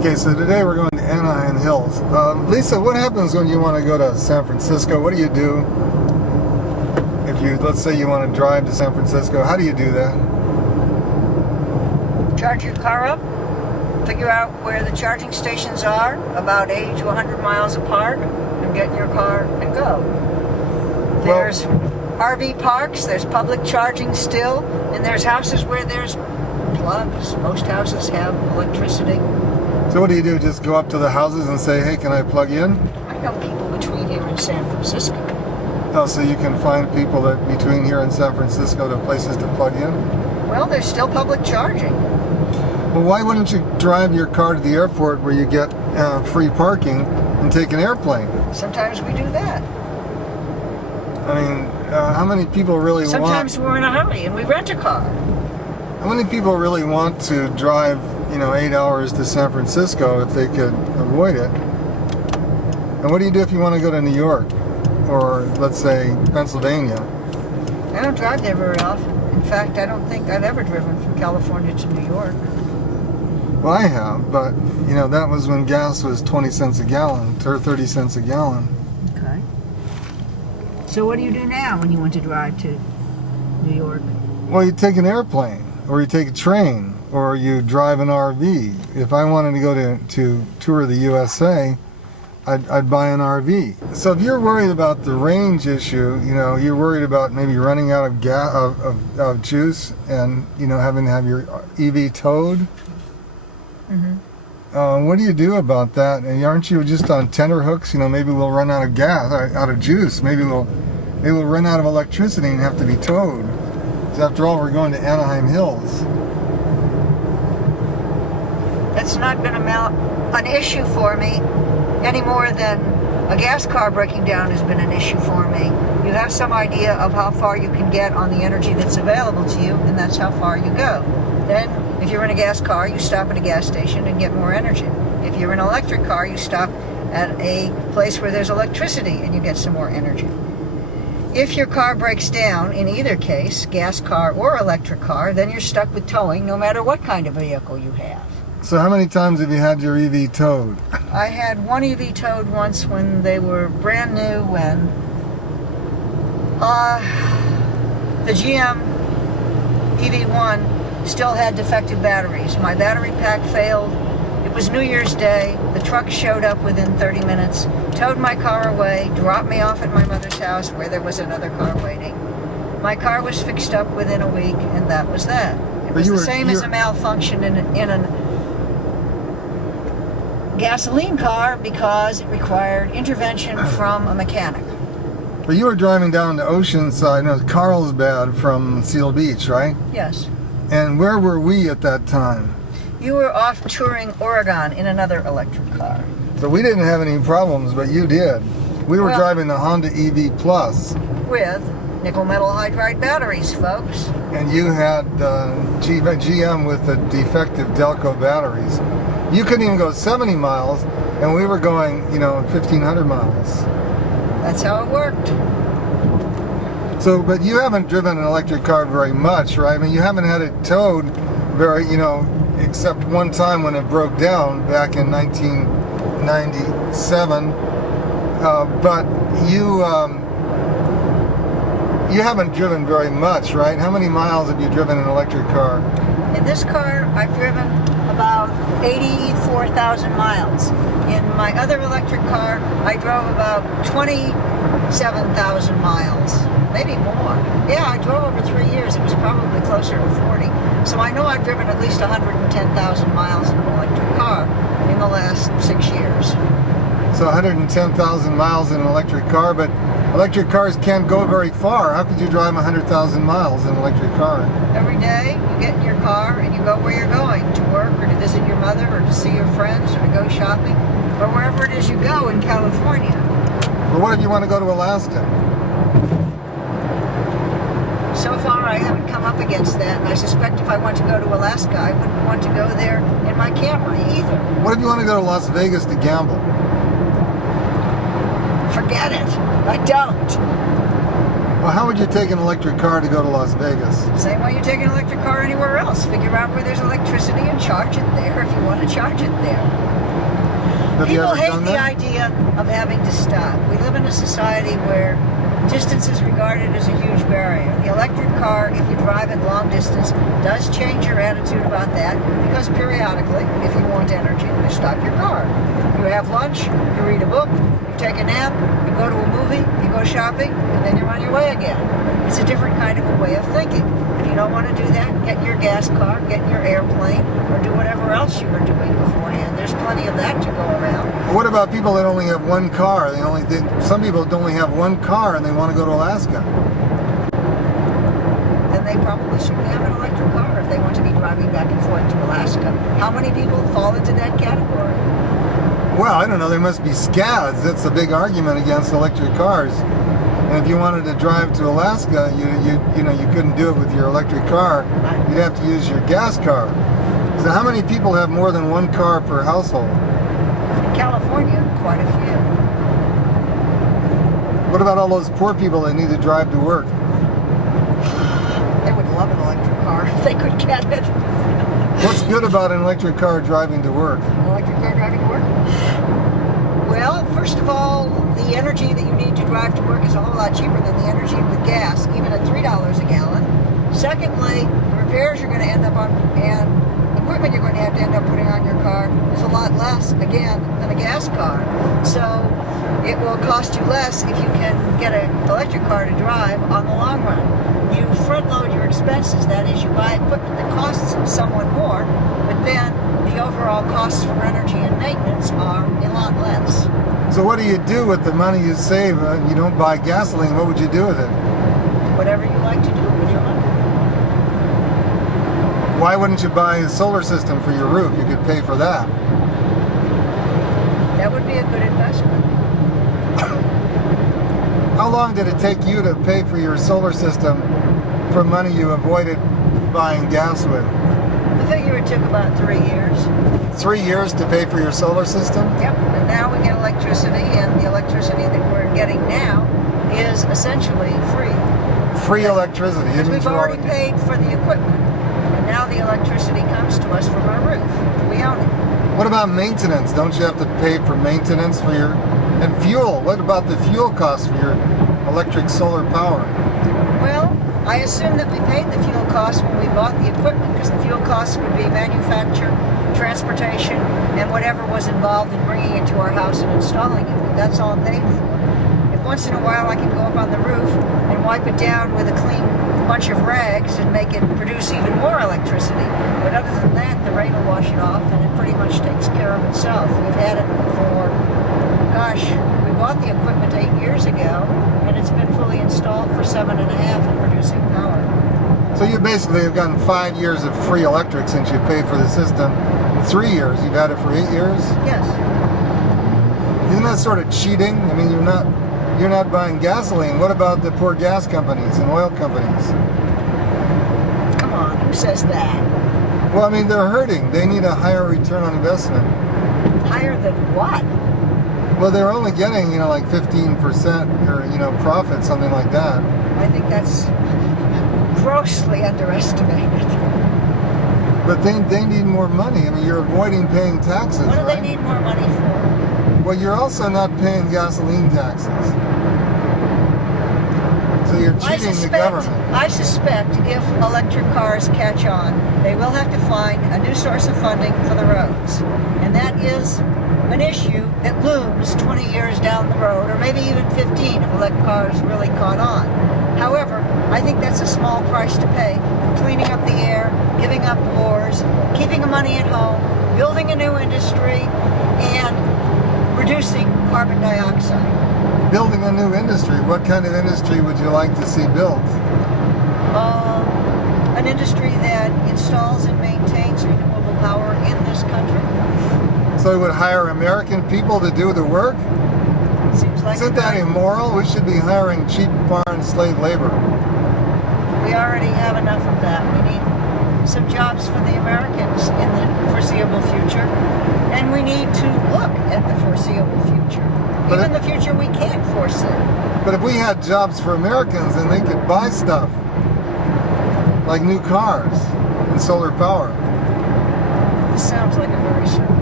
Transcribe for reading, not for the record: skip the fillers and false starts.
Okay, so today we're going to Anaheim Hills. Lisa, what happens when you want to go to San Francisco? What do you do? If you, let's say you want to drive to San Francisco, how do you do that? Charge your car up, figure out where the charging stations are, about 80 to 100 miles apart, and get in your car and go. There's RV parks, there's public charging still, and there's houses where there's plugs. Most houses have electricity. So what do you do? Just go up to the houses and say, hey, can I plug in? I know people between here and San Francisco. Oh, so you can find people that between here and San Francisco to places to plug in? Well, there's still public charging. Well, why wouldn't you drive your car to the airport where you get free parking and take an airplane? Sometimes we do that. I mean, how many people really Sometimes we're in a hurry and we rent a car. How many people really want to drive, 8 hours to San Francisco if they could avoid it? And what do you do if you want to go to New York or, let's say, Pennsylvania? I don't drive there very often. In fact, I don't think I've ever driven from California to New York. Well, I have, but, that was when gas was 20 cents a gallon, or 30 cents a gallon. Okay. So what do you do now when you want to drive to New York? Well, you take an airplane, or you take a train, or you drive an RV. If I wanted to go to tour the USA, I'd buy an RV. So if you're worried about the range issue, you're worried about maybe running out of gas, of juice, and having to have your EV towed. Mm-hmm. What do you do about that? And aren't you just on tenterhooks? Maybe we'll run out of gas, out of juice. Maybe we'll run out of electricity and have to be towed. Because after all, we're going to Anaheim Hills. That's not been an issue for me any more than a gas car breaking down has been an issue for me. You have some idea of how far you can get on the energy that's available to you, and that's how far you go. Then, if you're in a gas car, you stop at a gas station and get more energy. If you're in an electric car, you stop at a place where there's electricity and you get some more energy. If your car breaks down, in either case, gas car or electric car, then you're stuck with towing no matter what kind of vehicle you have. So how many times have you had your EV towed? I had one EV towed once when they were brand new, when the GM EV1 still had defective batteries. My battery pack failed. It was New Year's Day. The truck showed up within 30 minutes, towed my car away, dropped me off at my mother's house where there was another car waiting. My car was fixed up within a week, and that was that. It was the same as a malfunction in a gasoline car because it required intervention from a mechanic. But you were driving down to Oceanside, Carlsbad from Seal Beach, right? Yes. And where were we at that time? You were off touring Oregon in another electric car. So we didn't have any problems, but you did. We were driving the Honda EV Plus. With nickel metal hydride batteries, folks. And you had GM with the defective Delco batteries. You couldn't even go 70 miles, and we were going, 1,500 miles. That's how it worked. So, but you haven't driven an electric car very much, right? I mean, you haven't had it towed very, except one time when it broke down back in 1997. But you haven't driven very much, right? How many miles have you driven an electric car? In this car, I've driven about 84,000 miles. In my other electric car, I drove about 27,000 miles, maybe more. Yeah, I drove over 3 years. It was probably closer to 40. So I know I've driven at least 110,000 miles in an electric car in the last 6 years. So 110,000 miles in an electric car, but electric cars can't go very far. How could you drive 100,000 miles in an electric car? Every day, you get in your car and you go where you're going, to work or to visit your mother or to see your friends or to go shopping or wherever it is you go in California. Well, what if you want to go to Alaska? So far, I haven't come up against that, and I suspect if I want to go to Alaska, I wouldn't want to go there in my Camry either. What if you want to go to Las Vegas to gamble? Forget it. I don't. Well, how would you take an electric car to go to Las Vegas? Same way you take an electric car anywhere else. Figure out where there's electricity and charge it there if you want to charge it there. Have you People ever hate done the that? idea of having to stop. We live in a society where distance is regarded as a huge barrier. The electric car, if you drive it long distance, does change your attitude about that, because periodically, if you want energy, you stop your car. You have lunch, you read a book, you take a nap, you go to a movie, you go shopping, and then you're on your way again. It's a different kind of a way of thinking. If you don't want to do that, get in your gas car, get in your airplane, or do whatever else you were doing beforehand. There's plenty of that to go around. What about people that only have one car? Some people only have one car and they want to go to Alaska. Then they probably shouldn't have an electric car if they want to be driving back and forth to Alaska. How many people fall into that category? Well, I don't know. There must be scads. That's the big argument against electric cars. And if you wanted to drive to Alaska, you couldn't do it with your electric car. You'd have to use your gas car. So how many people have more than one car per household? In California, quite a few. What about all those poor people that need to drive to work? They would love an electric car if they could get it. What's good about an electric car driving to work? An electric car driving to work? Well, first of all, the energy that you need to drive to work is a whole lot cheaper than the energy with gas, even at $3 a gallon. Secondly, the repairs you're going to end up on and equipment you're going to have to end up putting on your car is a lot less, again, than a gas car. So it will cost you less if you can get an electric car to drive on the long run. You front load your expenses, that is, you buy equipment that costs somewhat more, but then the overall costs for energy and maintenance are a lot less. So what do you do with the money you save? You don't buy gasoline. What would you do with it? Whatever you like to do with your money. Why wouldn't you buy a solar system for your roof? You could pay for that. That would be a good investment. How long did it take you to pay for your solar system for money you avoided buying gas with? I figure it took about 3 years. 3 years to pay for your solar system? Yep, and now we get electricity, and the electricity that we're getting now is essentially free. Free electricity. Because we've already paid for the equipment, and now the electricity comes to us from our roof. We own it. What about maintenance? Don't you have to pay for maintenance for your... And fuel. What about the fuel costs for your electric solar power? Well, I assume that we paid the fuel costs when we bought the equipment, because the fuel costs would be manufacture, transportation, and whatever was involved in bringing it to our house and installing it. That's all paid for. If once in a while I can go up on the roof and wipe it down with a clean bunch of rags and make it produce even more electricity. But other than that, the rain will wash it off, and it pretty much takes care of itself. We've had it for, gosh, we bought the equipment 8 years ago, and it's been fully installed for 7.5 and producing power. So you basically have gotten 5 years of free electric since you paid for the system. 3 years. You've had it for 8 years? Yes. Isn't that sort of cheating? I mean, you're not buying gasoline. What about the poor gas companies and oil companies? Come on, who says that? Well, I mean, they're hurting. They need a higher return on investment. Higher than what? Well, they're only getting, like 15% or, profit, something like that. I think that's grossly underestimated. But they need more money. I mean, you're avoiding paying taxes, What do right? they need more money for? Well, you're also not paying gasoline taxes. So you're cheating the government. I suspect if electric cars catch on, they will have to find a new source of funding for the roads. And that is an issue that looms 20 years down the road, or maybe even 15 if electric cars really caught on. However, I think that's a small price to pay for cleaning up the air, giving up wars, keeping the money at home, building a new industry, and reducing carbon dioxide. Building a new industry. What kind of industry would you like to see built? An industry that installs and maintains renewable power in this country. So it would hire American people to do the work? Seems like Isn't that immoral? We should be hiring cheap foreign slave labor. we already have enough of that. We need some jobs for the Americans in the foreseeable future, and we need to look at the foreseeable future. Even the future we can't foresee. But if we had jobs for Americans, then they could buy stuff. Like new cars and solar power. This sounds like a very simple